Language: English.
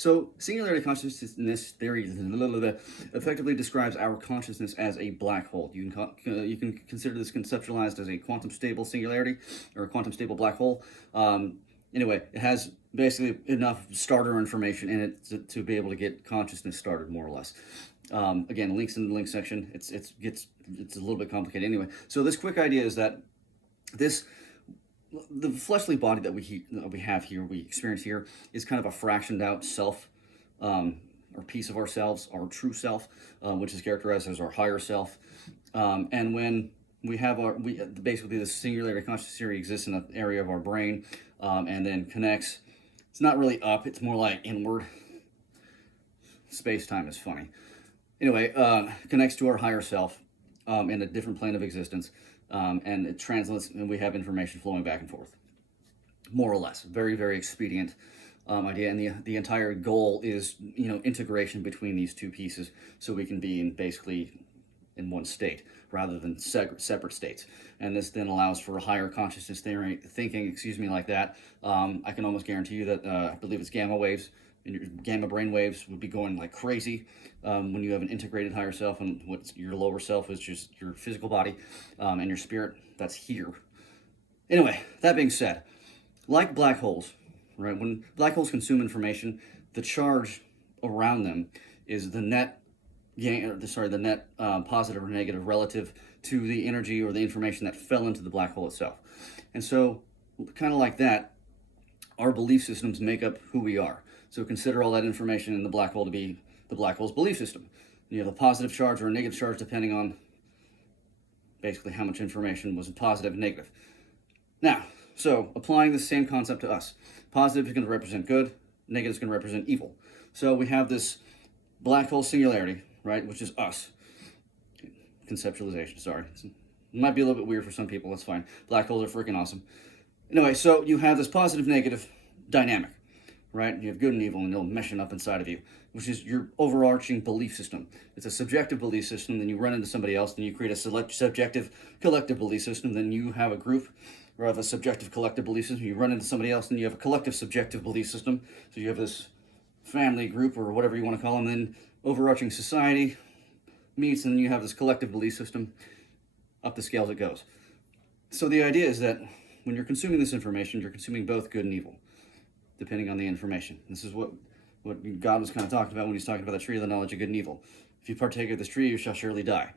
So, singularity consciousness theory effectively describes our consciousness as a black hole. You can consider this conceptualized as a quantum stable singularity or a quantum stable black hole. Anyway, it has basically enough starter information in it to be able to get consciousness started, more or less. Again, links in the link section. It's a little bit complicated anyway. So this quick idea is that the fleshly body that we have here, we experience here, is kind of a fractioned out self, or piece of ourselves, our true self, which is characterized as our higher self. And when we have basically the singularity consciousness theory exists in an area of our brain, and then connects. It's not really up; it's more like inward. Space-time is funny. Anyway, connects to our higher self in a different plane of existence. And it translates, and we have information flowing back and forth, more or less. Very, very expedient idea, and the entire goal is integration between these two pieces, so we can be basically in one state rather than separate states. And this then allows for a higher consciousness thinking, like that. I can almost guarantee you that I believe it's gamma waves. And your gamma brain waves would be going like crazy when you have an integrated higher self, and what's your lower self is just your physical body, and your spirit that's here. Anyway, that being said, like black holes, right? When black holes consume information, the charge around them is the net positive or negative relative to the energy or the information that fell into the black hole itself. And so, kind of like that, our belief systems make up who we are. So consider all that information in the black hole to be the black hole's belief system. You have a positive charge or a negative charge depending on basically how much information was positive and negative. Now, so applying the same concept to us. Positive is going to represent good, negative is going to represent evil. So we have this black hole singularity, right, which is us. Conceptualization, sorry. It might be a little bit weird for some people, that's fine. Black holes are freaking awesome. Anyway, so you have this positive-negative dynamic, right? You have good and evil, and they'll meshing up inside of you, which is your overarching belief system. It's a subjective belief system, then you run into somebody else, then you create a subjective collective belief system, then you have a group, or have a subjective collective belief system, you run into somebody else, then you have a collective subjective belief system, so you have this family group, or whatever you want to call them, then overarching society meets, and then you have this collective belief system. Up the scales it goes. So the idea is that when you're consuming this information, you're consuming both good and evil, depending on the information. This is what God was kind of talking about when he's talking about the tree of the knowledge of good and evil. If you partake of this tree, you shall surely die.